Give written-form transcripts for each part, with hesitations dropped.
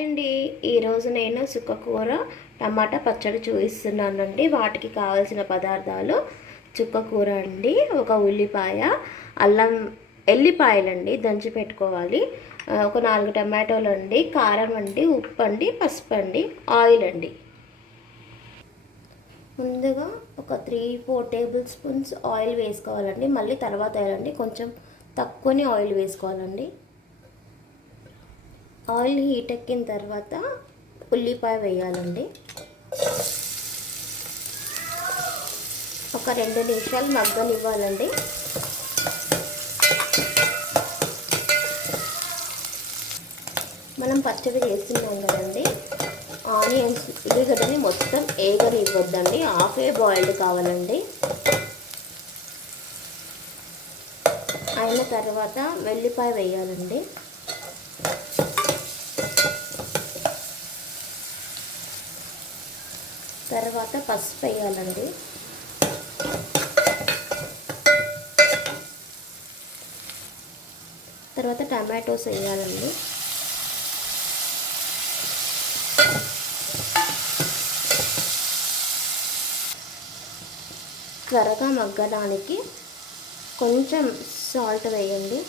Hi అండి. ఈరోజు నేను చుక్కకూర టమాటా పచ్చడి చూపిస్తున్నానండి. వాటికి కావాల్సిన పదార్థాలు చుక్కకూర అండి, ఒక ఉల్లిపాయ, అల్లం, ఎల్లిపాయలండి దంచి పెట్టుకోవాలి, ఒక 4 టమాటోలు అండి, కారం అండి, ఉప్పు అండి, పసుపు అండి, ఆయిల్ అండి. ముందుగా ఒక 3-4 టేబుల్ స్పూన్స్ ఆయిల్ వేసుకోవాలండి. మళ్ళీ తర్వాత వేయాలండి, కొంచెం తక్కువనే ఆయిల్ వేసుకోవాలండి. ఆయిల్ హీట్ ఎక్కిన తర్వాత ఉల్లిపాయ వేయాలండి. ఒక 2 నిమిషాలు మగ్గనివ్వాలండి. మనం పచ్చడి చేస్తున్నాం కదండి, ఆనియన్స్ ఉల్లిగడ్డని మొత్తం ఏగనివ్వద్దండి, హాఫే బాయిల్డ్ కావాలండి. అయిన తర్వాత వెల్లిపాయ వేయాలండి. తర్వాత పసుపు వేయాలండి. తర్వాత టమాటోస్ వేయాలండి. త్వరగా మగ్గడానికి కొంచెం సాల్ట్ వేయండి.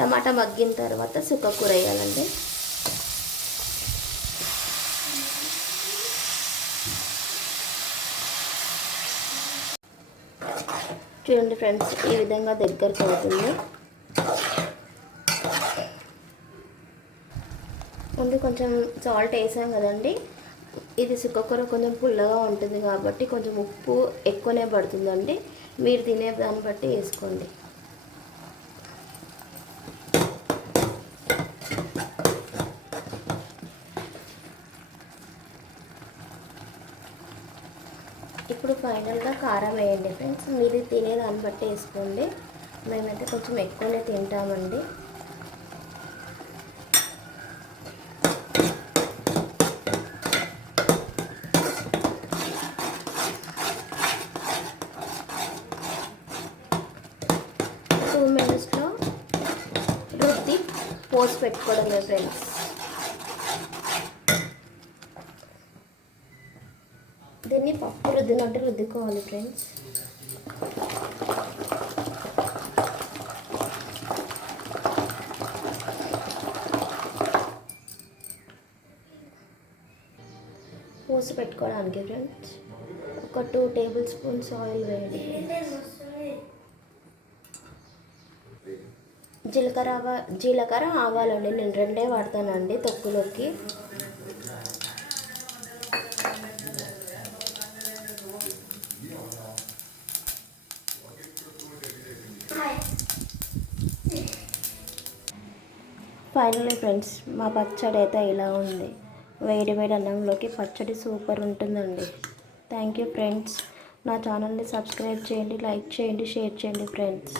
టమాటా మగ్గిన తర్వాత చుక్కకూర వేయాలండి. చూడండి ఫ్రెండ్స్, ఈ విధంగా దగ్గరకు అవుతుంది. ముందు కొంచెం సాల్ట్ వేసాం కదండి, ఇది చుక్కకూర కొంచెం పుల్లగా ఉంటుంది కాబట్టి కొంచెం ఉప్పు ఎక్కువనే పడుతుందండి. మీరు తినే దాన్ని బట్టి వేసుకోండి. ఇప్పుడు ఫైనల్గా కారం వేయండి ఫ్రెండ్స్, మీరు తినేదాన్ని బట్టి వేసుకోండి. మేమైతే కొంచెం ఎక్కువనే తింటామండి. టూ మినిట్స్లో రుద్ది పోసి పెట్టుకోవడమే ఫ్రెండ్స్. దీన్ని పప్పు రుద్దినట్టు రుద్దుకోవాలి ఫ్రెండ్స్. పోసి పెట్టుకోవడానికి ఫ్రెండ్స్ ఒక 2 టేబుల్ స్పూన్స్ ఆయిల్ వేయండి. జీలకర్ర ఆవాలండి, నేను 2 వాడతానండి తొక్కులోకి. ఫైనల్లీ ఫ్రెండ్స్, మా పచ్చడి అయితే ఇలా ఉంది. వేడి వేడి అన్నంలోకి పచ్చడి సూపర్ ఉంటుందండి. Thank you friends. నా ఛానల్ని సబ్స్క్రైబ్ చేయండి, లైక్ చేయండి, షేర్ చేయండి ఫ్రెండ్స్.